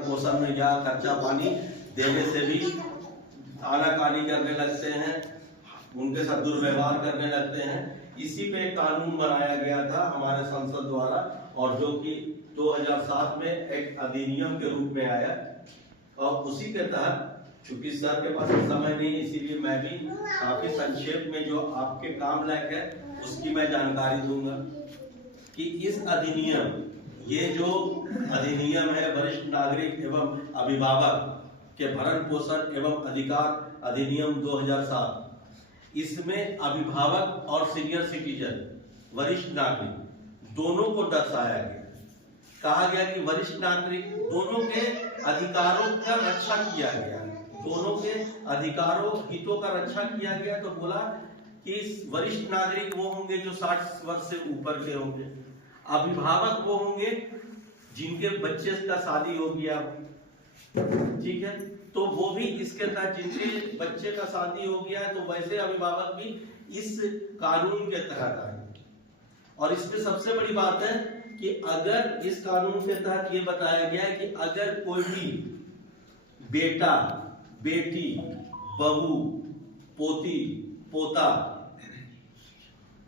पोषण में या खर्चा पानी देने से भी आनाकानी करने लगते हैं, उनके साथ दुर्व्यवहार करने लगते हैं। इसी पे एक कानून बनाया गया था हमारे संसद द्वारा, और जो कि 2007 में एक अधिनियम के रूप में आया, और उसी के तहत चूंकि सर के पास समय नहीं है, इसीलिए मैं भी काफी संक्षेप में जो आपके काम लायक है उसकी मैं जानकारी दूंगा कि इस अधिनियम, ये जो अधिनियम है वरिष्ठ नागरिक एवं अभिभावक के भरण पोषण एवं अधिकार अधिनियम 2007, इसमें अभिभावक और सीनियर सिटीजन वरिष्ठ नागरिक दोनों को दर्शाया गया। कहा गया कि वरिष्ठ नागरिक दोनों के अधिकारों का रक्षा किया गया, दोनों के अधिकारों हितों का रक्षा किया गया। तो बोला कि वरिष्ठ नागरिक वो होंगे जो 60 वर्ष से ऊपर के होंगे, अभिभावक वो होंगे जिनके बच्चे का शादी हो गया, ठीक है, तो वो भी इसके तहत, जिनके बच्चे का शादी हो गया है तो वैसे अभिभावक भी इस कानून के तहत आए। और इसमें सबसे बड़ी बात है कि अगर इस कानून के तहत ये बताया गया है कि अगर कोई भी बेटा, बेटी, बहू, पोती, पोता,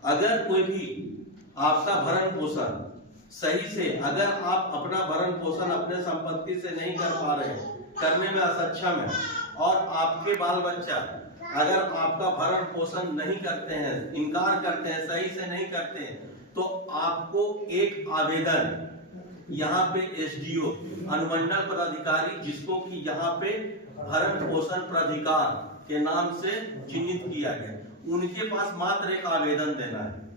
अगर कोई भी आपका भरण पोषण सही से, अगर आप अपना भरण पोषण अपने संपत्ति से नहीं कर पा रहे हैं, करने में असक्षम है, और आपके बाल बच्चा अगर आपका भरण पोषण नहीं करते हैं, इनकार करते हैं, सही से नहीं करते हैं, तो आपको एक आवेदन यहाँ पे एसडीओ, अनुमंडल पदाधिकारी, जिसको कि यहाँ पे भरण पोषण प्राधिकार के नाम से चिन्हित किया गया, उनके पास मात्र एक आवेदन देना है।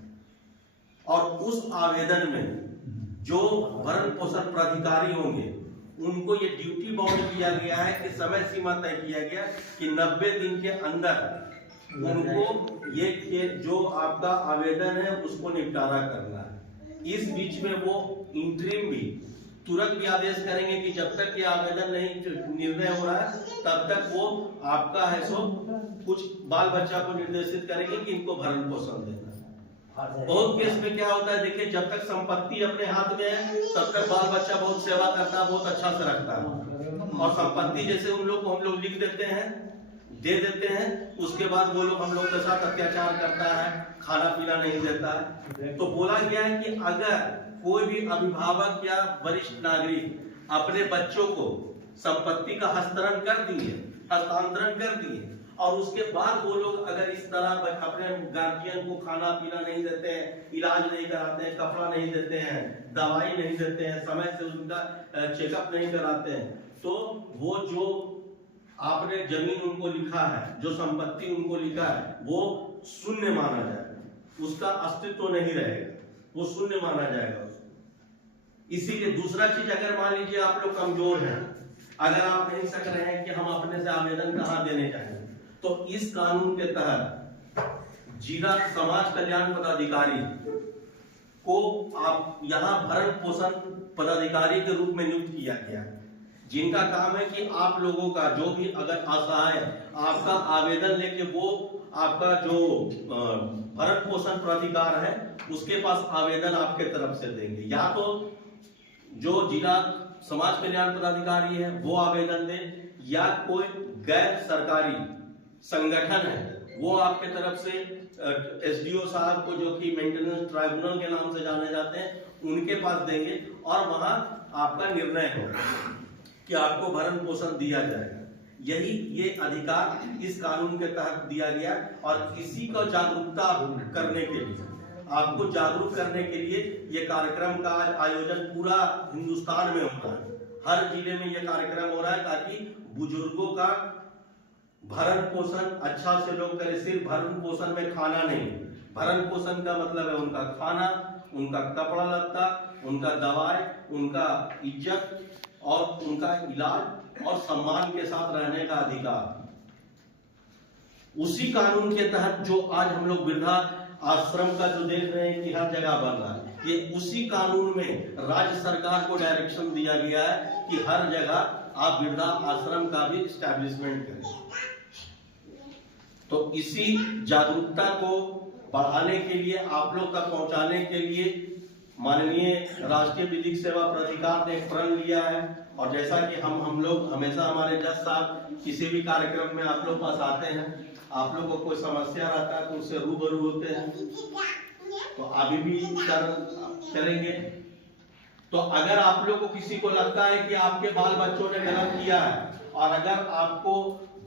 और उस आवेदन में जो भरण पोषण प्राधिकारी होंगे उनको ये ड्यूटी बाउंड किया गया है कि समय सीमा तय किया गया कि 90 दिन के अंदर उनको ये जो आपका आवेदन है उसको निपटारा करना है। इस बीच में वो इंटरिम भी तुरंत भी आदेश करेंगे कि जब तक ये आवेदन नहीं निर्णय हो रहा है तब तक वो आपका है सो कुछ बाल बच्चा को निर्देशित करेंगे कि इनको भरण पोषण देना। बहुत केस में क्या होता है, देखिए, जब तक संपत्ति अपने हाथ में है तब तक बाल बच्चा बहुत सेवा करता है, बहुत अच्छा से रखता है, और संपत्ति जैसे उन लोग को हम लोग लिख देते हैं, दे देते हैं, उसके बाद वो लोग हम लोग के साथ अत्याचार करता है, खाना पीना नहीं देता है। तो बोला गया है कि अगर कोई भी अभिभावक या वरिष्ठ नागरिक अपने बच्चों को संपत्ति का हस्तांतरण कर दिए और उसके बाद वो लोग अगर इस तरह अपने गार्जियन को खाना पीना नहीं देते हैं, इलाज नहीं कराते हैं, कपड़ा नहीं देते हैं, दवाई नहीं देते हैं, समय से उनका चेकअप नहीं कराते हैं, तो वो जो आपने जमीन उनको लिखा है, जो संपत्ति उनको लिखा है, वो शून्य माना जाएगा, उसका अस्तित्व नहीं रहेगा, वो शून्य माना जाएगा। इसीलिए दूसरा चीज, अगर मान लीजिए आप लोग कमजोर हैं, अगर आप नहीं सक रहे हैं कि हम अपने से आवेदन कहाँ देने जाएंगे, तो इस कानून के तहत जिला समाज कल्याण पदाधिकारी को आप यहाँ भरण पोषण पदाधिकारी के रूप में नियुक्त किया गया है, जिनका काम है कि आप लोगों का जो भी अगर असहाय आपका आवेदन लेके वो आपका जो भरण पोषण प्राधिकार है उसके पास आवेदन आपके तरफ से देंगे, या तो जो जिला समाज कल्याण पदाधिकारी है वो आवेदन दे, या कोई गैर सरकारी संगठन है वो आपके तरफ से एसडीओ साहब को, जो कि मेंटेनेंस ट्राइब्यूनल के नाम से जाने जाते हैं, उनके पास देंगे, और वहां आपका निर्णय होगा कि आपको भरण पोषण दिया जाएगा। यही ये अधिकार इस कानून के तहत दिया गया, और इसी को जागरूकता करने के लिए, आपको जागरूक करने के लिए ये कार्यक्रम का आयोजन पूरा हिंदुस्तान में होता है, हर जिले में ये कार्यक्रम हो रहा है, ताकि बुजुर्गों का भरण पोषण अच्छा से लोग करें। सिर्फ भरण पोषण में खाना नहीं, भरण पोषण का मतलब है उनका खाना, उनका कपड़ा लत्ता, उनका दवाई, उनका इज्जत और उनका इलाज और सम्मान के साथ रहने का अधिकार। उसी कानून के तहत जो आज हम लोग वृद्धा आश्रम का जो देख रहे हैं कि हर जगह बन रहा है, ये उसी कानून में राज्य सरकार को डायरेक्शन दिया गया है कि हर जगह आप वृद्धा आश्रम का भी एस्टैब्लिशमेंट करें। तो इसी जागरूकता को बढ़ाने के लिए, आप लोग तक पहुंचाने के लिए माननीय राष्ट्रीय विधिक सेवा प्राधिकार ने एक प्रण लिया है, और जैसा कि हम लोग हमेशा हमारे जज साहब किसी भी कार्यक्रम में आप लोग पास आते हैं, आप लोग को कोई समस्या रहता है तो उससे रूबरू होते हैं, तो अभी भी करेंगे। तो अगर आप लोग को किसी को लगता है कि आपके बाल बच्चों ने गलत किया है और अगर आपको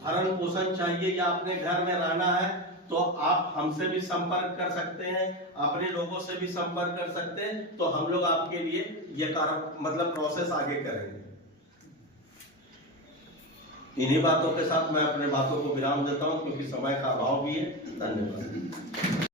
भरण पोषण चाहिए या अपने घर में रहना है, तो आप हमसे भी संपर्क कर सकते हैं, अपने लोगों से भी संपर्क कर सकते हैं, तो हम लोग आपके लिए ये प्रोसेस आगे करेंगे। इन्हीं बातों के साथ मैं अपने बातों को विराम देता हूं, क्योंकि समय का अभाव भी है। धन्यवाद।